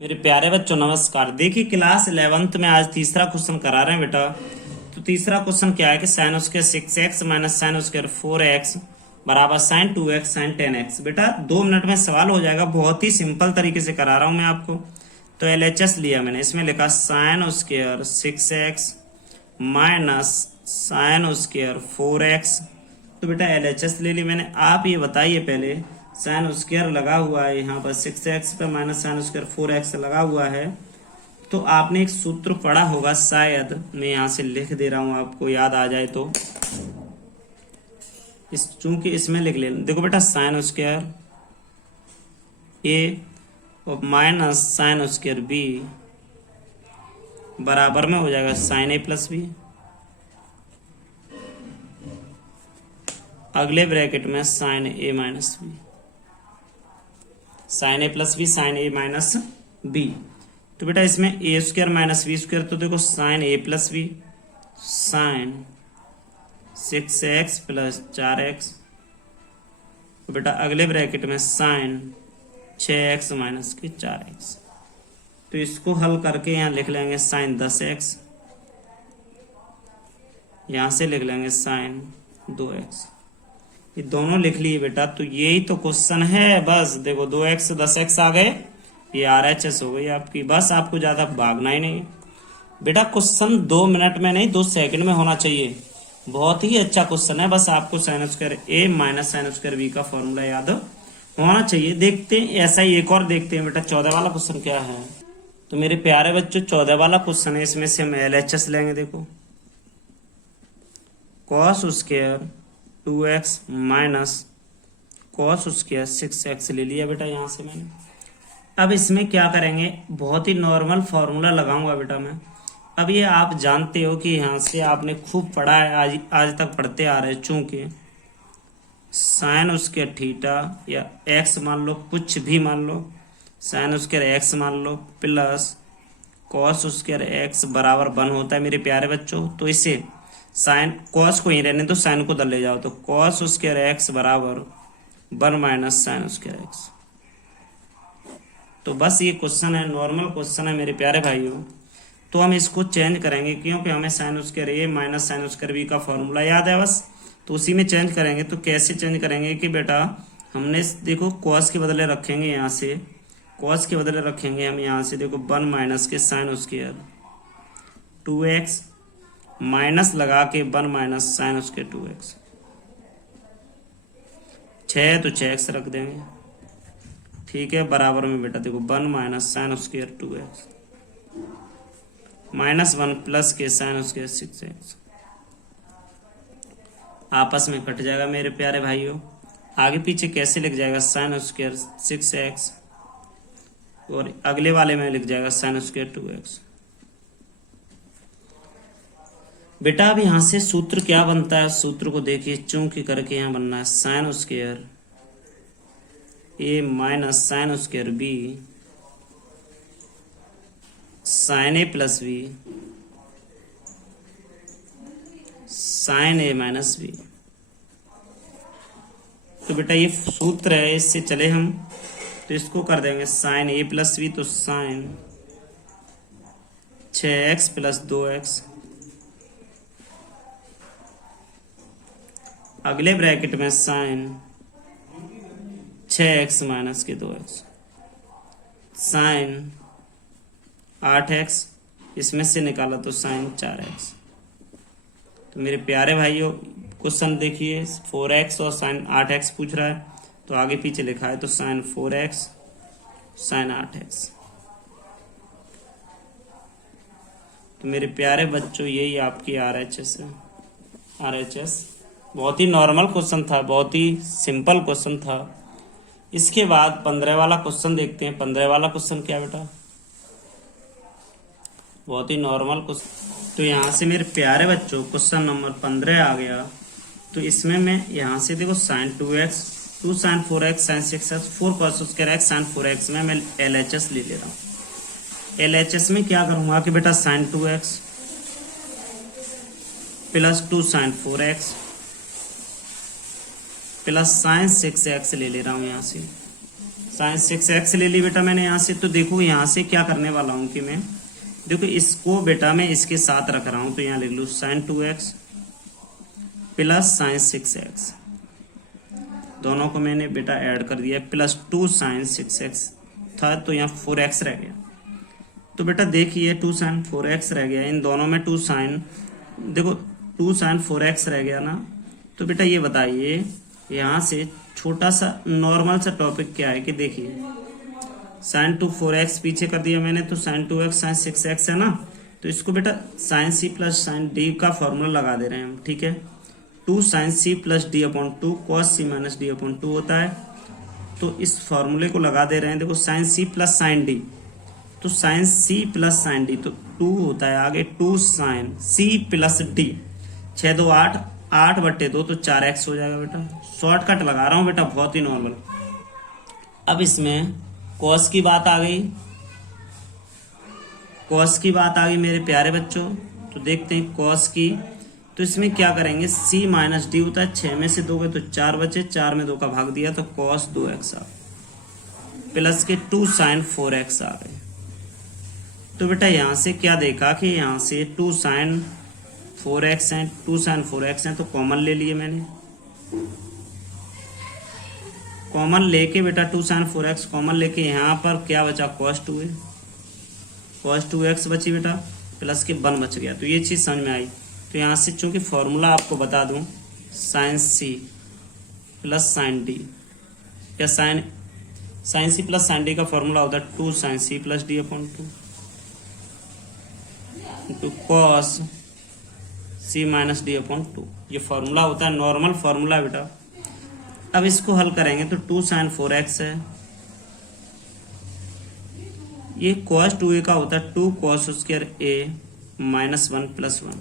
मेरे प्यारे बच्चों नमस्कार। देखिए क्लास 11th में आज तीसरा क्वेश्चन करा रहे हैं बेटा। तो तीसरा क्वेश्चन क्या है कि sine square 6x minus sine square 4x बराबर साइन 2x साइन 10x। बेटा 2 मिनट में सवाल हो जाएगा, बहुत ही सिंपल तरीके से करा रहा हूं मैं आपको। तो LHS लिया मैंने, इसमें लिखा sine square 6x minus sine square 4x। तो बेटा LHS ले ली मैंने। आप ये बताइए पहले, साइन स्क्वायर लगा हुआ है यहाँ पर 6x पे माइनस साइन स्क्वायर 4x लगा हुआ है, तो आपने एक सूत्र पढ़ा होगा शायद, मैं यहाँ से लिख दे रहा हूँ आपको याद आ जाए तो। चूंकि इसमें लिख ले, देखो बेटा साइन स्क्वायर ए और माइनस साइन स्क्वायर बी बराबर में हो जाएगा साइन ए प्लस बी। अगले ब्रैकेट में sine A minus B, sine A plus B sine A minus B. तो बेटा इसमें A square minus B square, तो देखो sine A plus B sine 6x plus 4x। तो बेटा अगले ब्रैकेट में साइन 6x माइनस के 4x। तो इसको हल करके यहाँ लिख लेंगे साइन 10x, यहां से लिख लेंगे साइन 2x। ये दोनों लिख लिए बेटा। तो यही तो क्वेश्चन है, बस देखो 2x से 10x आ गए, ये RHS हो गई आपकी। बस आपको ज्यादा भागना ही नहीं बेटा। क्वेश्चन 2 मिनट में नहीं 2 सेकंड में होना चाहिए। बहुत ही अच्छा क्वेश्चन है, बस आपको sign square A minus sine square B का फॉर्मूला याद होना चाहिए। देखते हैं ऐसा ही एक और देखते हैं बेटा। 14 वाला क्वेश्चन क्या है? तो मेरे प्यारे बच्चों 14 वाला क्वेश्चन है, इसमें से हम LHS लेंगे। देखो cos square 2x minus cos square 6x ले लिया बेटा यहाँ से मैंने। अब इसमें क्या करेंगे, बहुत ही नॉर्मल फॉर्मूला लगाऊंगा बेटा मैं। अब ये आप जानते हो कि यहाँ से आपने खूब पढ़ा है, आज तक पढ़ते आ रहे हैं। चूंकि साइन स्क्वायर थीटा या x मान लो, कुछ भी मान लो, साइन स्क्वायर x मान लो प्लस कॉस स्क्वायर x बराबर 1 होता है मेरे प्यारे बच्चों। तो इसे साइन कॉस को ही रहने दो, साइन को उधर ले जाओ। तो कॉस स्क्वायर एक्स बराबर 1 माइनस साइन स्क्वायर एक्स। तो बस ये क्वेश्चन है, नॉर्मल क्वेश्चन है मेरे प्यारे भाइयों। तो हम इसको चेंज करेंगे, क्योंकि हमें sign square A minus sine square B का फॉर्मूला याद है बस, तो उसी में चेंज करेंगे। तो कैसे चेंज करेंगे कि बेटा हमने देखो कॉस के बदले रखेंगे, यहाँ से कॉस के बदले रखेंगे हम यहाँ से, देखो 1 माइनस के साइन स्क्वायर 2x माइनस लगा के 1 माइनस साइन उसके 2x। 6 तो 6x रख देंगे, ठीक है। बराबर में बेटा देखो 1 minus sine square 2x minus 1 plus के साइन स्क्वायर 6x। आपस में कट जाएगा मेरे प्यारे भाइयों। आगे पीछे कैसे लिख जाएगा, साइन स्क्वायर 6x और अगले वाले में लिख जाएगा साइन स्क्वायर 2x। बेटा अब यहां से सूत्र क्या बनता है, सूत्र को देखिए, चूंकि करके यहां बनना है sine square A minus sine square B sine A plus B sine A minus B. तो बेटा ये सूत्र है, इससे चले हम, तो इसको कर देंगे साइन ए प्लस बी, तो साइन 6x प्लस 2x। अगले ब्रैकेट में साइन 6x माइनस के 2x साइन 8x, इसमें से निकाला तो साइन 4x। तो मेरे प्यारे भाइयों क्वेश्चन देखिए, 4x और साइन 8x पूछ रहा है, तो आगे पीछे लिखा है तो साइन 4x साइन 8x। तो मेरे प्यारे बच्चों यही आपकी RHS है। RHS बहुत ही नॉर्मल क्वेश्चन था, बहुत ही सिंपल क्वेश्चन था। इसके बाद 15 वाला क्वेश्चन देखते हैं। 15 वाला क्वेश्चन क्या बेटा, बहुत ही नॉर्मल क्वेश्चन। तो यहाँ से मेरे प्यारे बच्चों क्वेश्चन नंबर 15 आ गया। तो इसमें मैं यहाँ से देखो sine 2x 2 sine 4x sine 6x 4 cos square x sine 4x में मैं LHS ले रहा हूँ। LHS में क्या करूंगा कि बेटा sine 2x plus 2 sine 4x plus sine 6x ले रहा हूं यहाँ से, साइन 6x ले ली बेटा मैंने यहाँ से। तो देखो यहाँ से क्या करने वाला हूँ कि मैं देखो इसको बेटा मैं इसके साथ रख रहा हूँ, तो यहाँ लिख लूँ sign 2x plus sine 6x, दोनों को मैंने बेटा ऐड कर दिया, प्लस 2 साइन 6x था, तो यहाँ 4x रह गया। तो बेटा देखिए 2 साइन 4x रह गया, इन दोनों में 2 साइन, देखो 2 साइन 4x रह गया ना। तो बेटा ये बताइए यहाँ से छोटा सा नॉर्मल सा टॉपिक क्या है कि देखिए साइन 2 4x पीछे कर दिया मैंने, तो साइन 2x साइन 6x है ना। तो इसको बेटा sine c plus sine D का फॉर्मूला लगा दे रहे हैं हम, ठीक है। 2 sine c plus D upon 2 cos c minus D upon 2 होता है। तो इस फॉर्मूले को लगा दे रहे हैं, देखो sine c plus sine D, तो sine c plus sine D तो 2 होता है आगे 2 साइन c प्लस डी, 6 2 8 8/2 तो 4x हो जाएगा बेटा। शॉर्टकट लगा रहा हूँ बेटा, बहुत ही नॉर्मल। अब इसमें कॉस की बात आ गई, कॉस की बात आ गई मेरे प्यारे बच्चों। तो देखते हैं कॉस की, तो इसमें क्या करेंगे c माइनस डी होता है, 6 में से 2 गए तो 4 बचे, 4 में 2 का भाग दिया तो कॉस 2x आ गए, प्लस के 2 साइन 4x आ गए। तो बेटा यहाँ से क्या देखा कि यहाँ से 2 साइन 4x है, 2 साइन 4x है, तो कॉमन ले लिए मैंने। कॉमन लेके बेटा 2 साइन 4x कॉमन लेके यहाँ पर क्या बचा cos 2 है, cos 2x बची बेटा, प्लस के 1 बच गया। तो ये चीज़ समझ में आई। तो यहाँ से चूंकि फॉर्मूला आपको बता दूं sine c plus sine D, या sine c plus sine D का फॉर्मूला होता है 2 sine c plus D upon 2 into cos c minus D upon 2, ये फॉर्मूला होता है नॉर्मल फॉर्मूला बेटा। अब इसको हल करेंगे तो 2 साइन 4x है, ये cos 2a का होता है 2 cos square a minus 1 plus 1।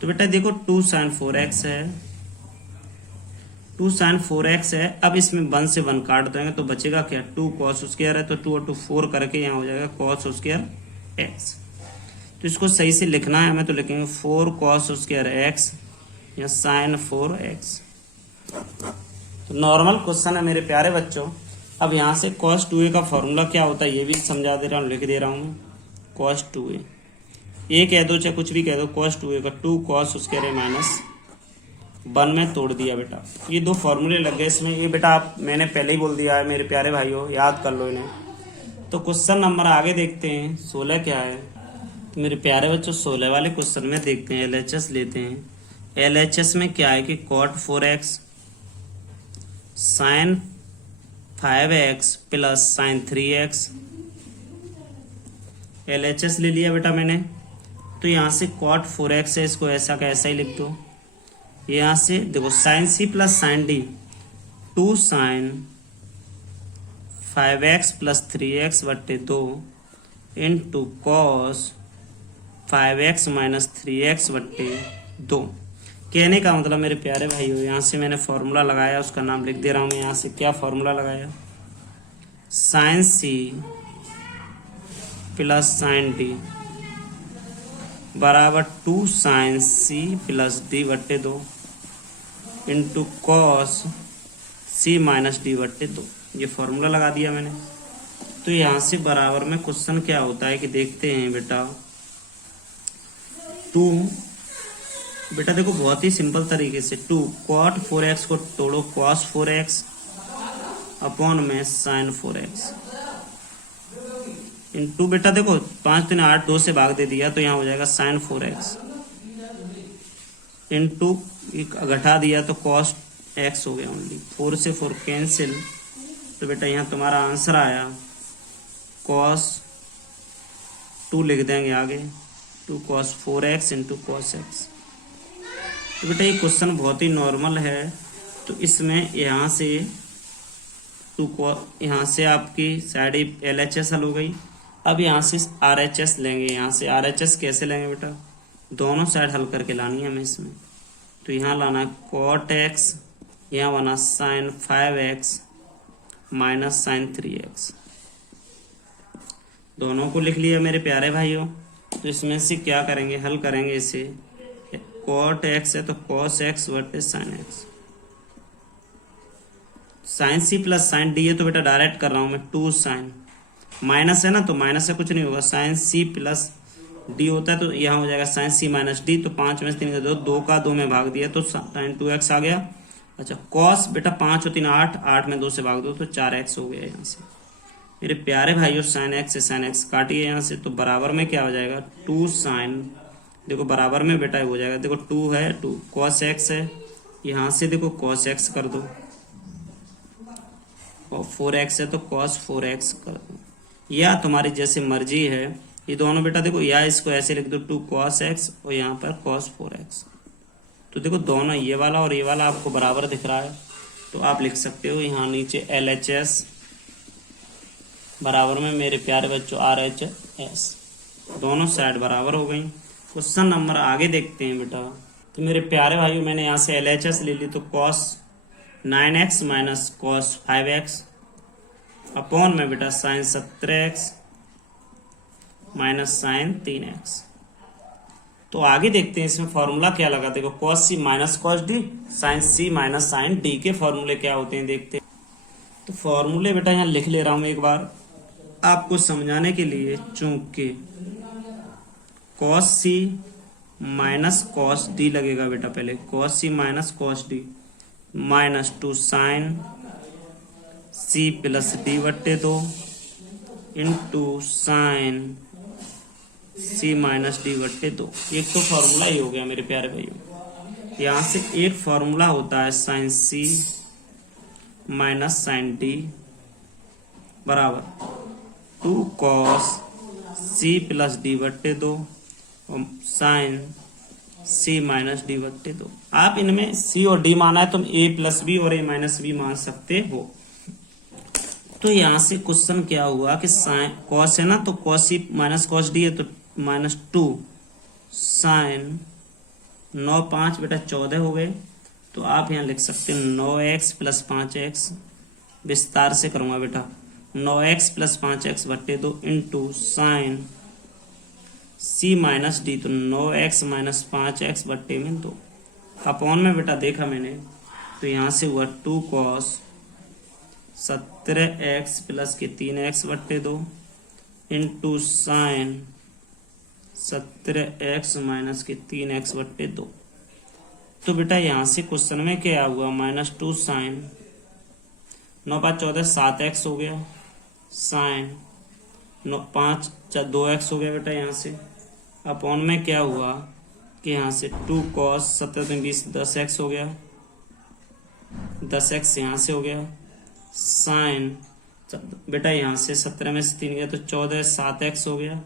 तो बेटा देखो 2 साइन 4x है, 2 साइन 4x है। अब इसमें 1 से 1 काट देंगे तो बचेगा क्या, 2 cos स्क्वायर है, तो 2 और 2 4 करके यहाँ हो जाएगा cos स्क्वायर x। तो इसको सही से लिखना है हमें, तो लिखेंगे 4 cos स्क्वायर x या साइन 4x। तो नॉर्मल क्वेश्चन है मेरे प्यारे बच्चों। अब यहाँ से cos 2a का फॉर्मूला क्या होता है ये भी समझा दे रहा हूँ, लिख दे रहा हूँ। cos 2a ये कह दो चाहे कुछ भी कह दो, cos 2a का 2 cos स्क्वायर a माइनस 1 में तोड़ दिया बेटा। ये 2 फॉर्मूले लग गए इसमें, ये बेटा आप मैंने पहले ही बोल दिया है मेरे प्यारे भाइयों, याद कर लो इन्हें। तो क्वेश्चन नंबर आगे देखते हैं 16 क्या है। तो मेरे प्यारे बच्चों 16 वाले क्वेश्चन में देखते हैं, LHS लेते हैं। LHS में क्या है कि cot 4x sine 5x plus sine 3x, LHS ले लिया बेटा मैंने। तो यहाँ से cot 4x है, इसको ऐसा का ऐसा ही लिख दो। यहाँ से देखो sine c plus sine D 2 sine 5x plus 3x बट्टे 2 into cos 5x minus 3x बट्टे 2। कहने का मतलब मेरे प्यारे भाइयों यहाँ से मैंने फॉर्मूला लगाया, उसका नाम लिख दे रहा हूँ मैं। यहाँ से क्या फॉर्मूला लगाया, sine c plus sine D बराबर 2 साइन c प्लस डी बट्टे 2 into cos c minus D बट्टे 2, ये फॉर्मूला लगा दिया मैंने। तो यहाँ से बराबर में क्वेश्चन क्या होता है कि देखते हैं बेटा 2, बेटा देखो बहुत ही सिंपल तरीके से 2 cot 4x को तोड़ो cos 4x अपॉन में साइन 4x इंटू बेटा देखो 5 3 8 2 से भाग दे दिया तो यहाँ हो जाएगा साइन 4x इंटू घटा दिया तो cos x हो गया ओनली, 4 से 4 कैंसिल। तो बेटा यहाँ तुम्हारा आंसर आया cos 2 लिख देंगे आगे 2 cos 4x into cos x। तो बेटा ये क्वेश्चन बहुत ही नॉर्मल है। तो इसमें यहाँ से 2 यहाँ से आपकी साइड LHS हल हो गई। अब यहाँ से RHS लेंगे, यहाँ से RHS कैसे लेंगे बेटा, दोनों साइड हल करके लानी है हमें इसमें। तो यहाँ लाना cot x, यहाँ बना sign 5x minus sign 3x, दोनों को लिख लिया मेरे प्यारे भाइयों। तो इसमें से क्या करेंगे, हल करेंगे इसे, cot x है तो cos x बटे sin x, sine C plus sine D है तो बेटा डायरेक्ट कर रहा हूं मैं, 2 साइन, माइनस है ना तो माइनस से कुछ नहीं होगा, साइन सी प्लस डी होता है तो यहाँ हो जाएगा साइन सी माइनस डी, तो 5 में से 3 का 2, 2 का 2 में भाग दिया तो साइन 2x आ गया। अच्छा कॉस बेटा 5 और 3 8, 8 में 2 से भाग दो तो 4x हो गया यहाँ से। मेरे प्यारे भाइयों साइन एक्स से साइन एक्स काटिए यहाँ से, तो बराबर में क्या हो जाएगा 2 साइन, देखो बराबर में बेटा हो जाएगा, देखो 2 है 2 कॉस एक्स है, यहाँ से देखो कॉस एक्स कर दो, और 4x है तो कॉस 4x कर दो, या तुम्हारी जैसे मर्जी है। ये दोनों बेटा देखो, या इसको ऐसे लिख दो 2 cos x और यहाँ पर cos 4x, तो देखो दोनों ये वाला और ये वाला आपको बराबर दिख रहा है, तो आप लिख सकते हो यहाँ नीचे LHS बराबर में मेरे प्यारे बच्चों RHS, दोनों साइड बराबर हो गई। क्वेश्चन नंबर आगे देखते हैं बेटा। तो मेरे प्यारे भाइयों मैंने यहाँ से LHS ले ली, तो cos 9x minus cos 5x upon में बेटा sign 17x minus sign 3x। तो आगे देखते हैं इसमें फॉर्मूला क्या लगा, देखो cos c minus cos d, sine c minus sine d के फॉर्मूले क्या होते हैं देखते हैं। तो फॉर्मूले बेटा यहाँ लिख ले रहा हूं एक बार आपको समझाने के लिए, चूंकि cos c minus cos d लगेगा बेटा, पहले cos c minus cos d minus 2 sine c plus d बट्टे 2 into sine c minus D बट्टे 2। एक तो फॉर्मूला ही हो गया मेरे प्यारे भाइयों। यहाँ से एक फॉर्मूला होता है sine c minus sine d बराबर 2 cos c प्लस डी बट्टे 2 और साइन c माइनस डी बट्टे 2। आप इनमें c और d माना है, तुम a प्लस बी और a माइनस बी मान सकते हो। तो यहाँ से क्वेश्चन क्या हुआ कि साइन कॉस है ना, तो cos c minus cos d है तो माइनस 2 साइन 9 5 बेटा 14 हो गए, तो आप यहाँ लिख सकते हैं 9x प्लस 5x, विस्तार से करूंगा बेटा 9x प्लस 5x बट्टे 2 into sine c minus D, तो 9x माइनस 5x बट्टे में 2 अपॉन में बेटा देखा मैंने, तो यहाँ से हुआ 2 cos 17x प्लस के 3x बट्टे 2 इंटू साइन 17x माइनस के 3x बट्टे 2। तो बेटा यहाँ से क्वेश्चन में क्या हुआ, माइनस 2 साइन 9 5 14 7x हो गया, साइन 9 5 2x हो गया बेटा यहाँ से, अपॉन में क्या हुआ कि यहाँ से 2 cos 17 20 10x हो गया, 10x यहाँ से हो गया, साइन बेटा यहाँ से 17 में से 3 गया तो 14 7x हो गया।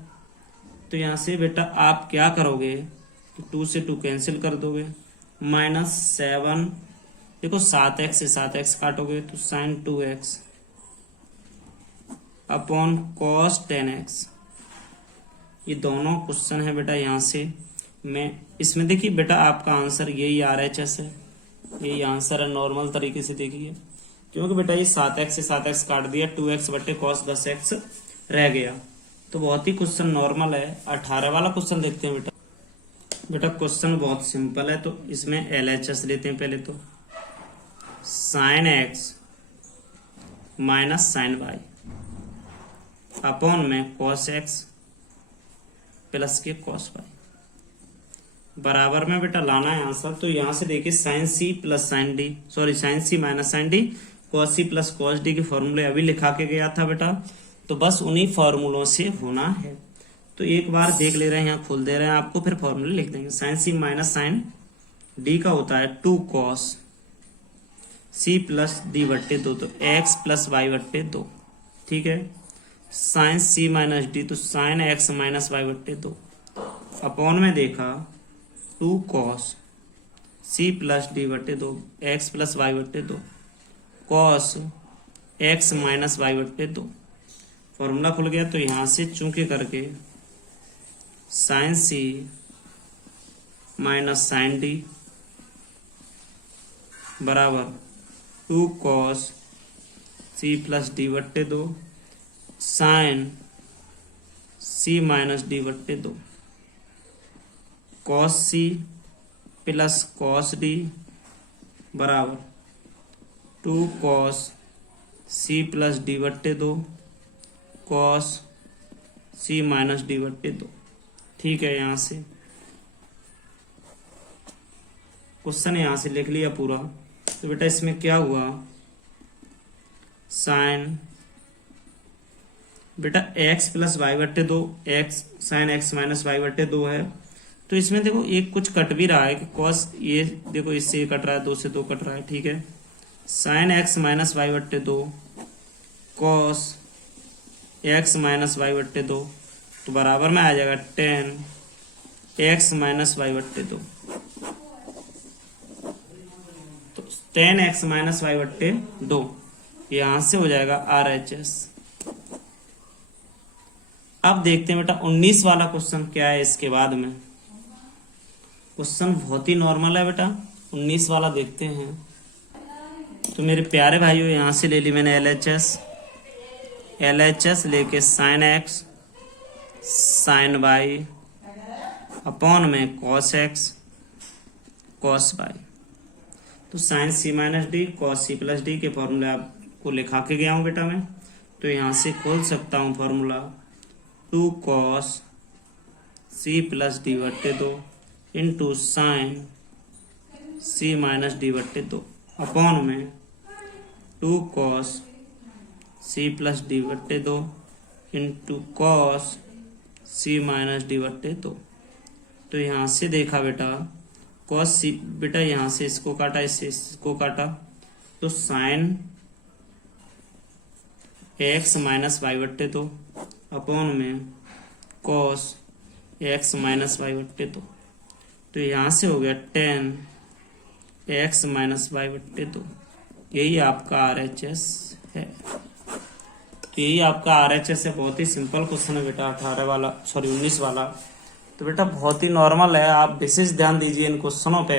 तो यहाँ से बेटा आप क्या करोगे, 2 से 2 कैंसिल कर दोगे, माइनस 7 देखो 7x से 7x काटोगे तो sign 2x upon cos 10x। ये दोनों क्वेश्चन है बेटा, यहाँ से मैं इसमें देखिए बेटा आपका आंसर यही RHS है, यही आंसर है। नॉर्मल तरीके से देखिए, क्योंकि बेटा ये 7x से 7x काट दिया, 2x बट्टे cos 10x रह गया, तो बहुत ही क्वेश्चन नॉर्मल है। 18 वाला क्वेश्चन देखते हैं बेटा। बेटा क्वेश्चन बहुत सिंपल है, तो इसमें LHS लेते हैं पहले, तो sine x minus sine y upon में cos x प्लस के cos y बराबर में बेटा लाना है आंसर। तो यहाँ से देखिए sine c plus sine D, sorry sine c minus sine D, cos c plus cos d के फॉर्मूले अभी लिखा के गया था बेटा, तो बस उन्हीं फॉर्मूलों से होना है। तो एक बार देख ले रहे हैं, यहाँ खोल दे रहे हैं आपको, फिर फॉर्मूले लिख देंगे। Sine c minus sine D का होता है 2 cos c प्लस डी बट्टे 2, तो x प्लस वाई बट्टे 2, ठीक है। साइन c माइनस डी, तो साइन x माइनस वाई बट्टे 2 अपॉन में देखा 2 cos c प्लस डी बट्टे 2 x प्लस वाई बट्टे 2 cos x माइनस वाई बट्टे 2। फॉर्मूला खुल गया, तो यहाँ से चूंकि करके sine c minus sine D बराबर 2 cos c प्लस डी बट्टे 2 साइन c माइनस डी बट्टे 2 cos c plus cos d बराबर 2 cos सी प्लस डी बट्टे 2 कॉस सी माइनस डी बट्टे 2। ठीक है, यहाँ से क्वेश्चन यहाँ से लिख लिया पूरा। तो बेटा इसमें क्या हुआ, साइन बेटा x प्लस वाई बट्टे 2 X sine x minus Y बट्टे 2 है। तो इसमें देखो एक कुछ कट भी रहा है कि कॉस, ये देखो इससे ये कट रहा है, 2 से 2 कट रहा है। ठीक है, साइन x माइनस वाई बट्टे 2 कॉस x माइनस वाई बट्टे 2, तो बराबर में आ जाएगा टेन x माइनस वाई बट्टे 2। तो टेन x माइनस वाई बट्टे 2 यहां से हो जाएगा RHS। अब देखते हैं बेटा 19 वाला क्वेश्चन क्या है। इसके बाद में क्वेश्चन बहुत ही नॉर्मल है बेटा, 19 वाला देखते हैं। तो मेरे प्यारे भाइयों यहां से ले ली मैंने LHS लेके sine x sine y upon में कॉस x कॉस y। तो sine C minus D cos C plus D के फॉर्मूले आपको लिखा के गया हूं बेटा मैं। तो यहां से खोल सकता हूं formula 2 cos C plus D बट्टे 2 into sine C minus D बट्टे 2 अपॉन में 2 कॉस सी प्लस डी बट्टे 2 इंटू कॉस सी माइनस डी बट्टे 2। तो यहाँ से देखा बेटा कॉस सी, बेटा यहाँ से इसको काटा, इससे इसको काटा, तो साइन एक्स माइनस वाई बट्टे 2 अपॉन में कॉस एक्स माइनस वाई बट्टे 2। तो यहाँ से हो गया टेन एक्स माइनस वाई बट्टे 2। यही आपका RHS है। तो यही आपका RHS है। बहुत ही सिंपल क्वेश्चन है बेटा 19 वाला। तो बेटा बहुत ही नॉर्मल है, आप विशेष ध्यान दीजिए इन क्वेश्चनों पे।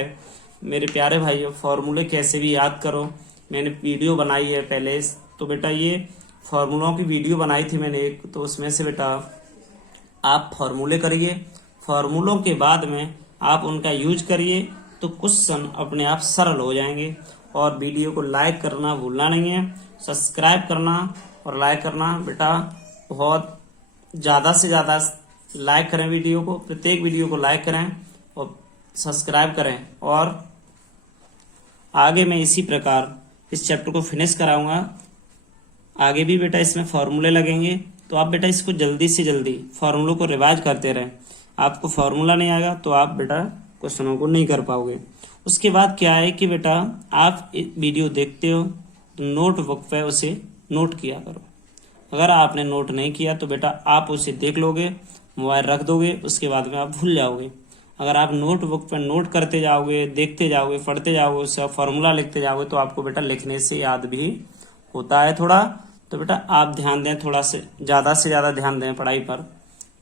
मेरे प्यारे भाइयों फॉर्मूले कैसे भी याद करो, मैंने वीडियो बनाई है पहले। तो बेटा ये फॉर्मूलों की वीडियो बनाई थी मैंने एक, तो उसमें से बेटा आप फॉर्मूले करिए, फॉर्मूलों के बाद में आप उनका यूज करिए, तो क्वेश्चन अपने आप सरल हो जाएंगे। और वीडियो को लाइक करना भूलना नहीं है, सब्सक्राइब करना और लाइक करना बेटा, बहुत ज़्यादा से ज़्यादा लाइक करें वीडियो को, प्रत्येक वीडियो को लाइक करें और सब्सक्राइब करें। और आगे मैं इसी प्रकार इस चैप्टर को फिनिश कराऊंगा। आगे भी बेटा इसमें फॉर्मूले लगेंगे, तो आप बेटा इसको जल्दी से जल्दी फॉर्मूलों को रिवाइज करते रहें। आपको फॉर्मूला नहीं आएगा तो आप बेटा क्वेश्चनों को नहीं कर पाओगे। उसके बाद क्या है कि बेटा आप वीडियो देखते हो तो नोटबुक पे उसे नोट किया करो। अगर आपने नोट नहीं किया तो बेटा आप उसे देख लोगे, मोबाइल रख दोगे, उसके बाद में आप भूल जाओगे। अगर आप नोटबुक पर नोट करते जाओगे, देखते जाओगे, पढ़ते जाओगे, उससे फॉर्मूला लिखते जाओगे, तो आपको बेटा लिखने से याद भी होता है थोड़ा। तो बेटा आप ध्यान दें, थोड़ा से ज़्यादा ध्यान दें पढ़ाई पर,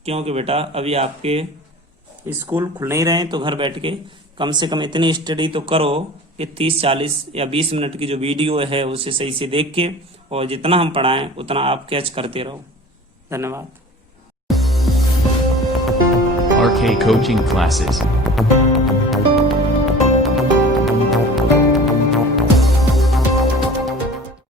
क्योंकि बेटा अभी आपके स्कूल खुल नहीं रहे हैं। तो घर बैठ के कम से कम इतनी स्टडी तो करो कि 30, 40 या 20 मिनट की जो वीडियो है उसे सही से देख के, और जितना हम पढ़ाएं उतना आप कैच करते रहो। धन्यवाद। RK Coaching Classes.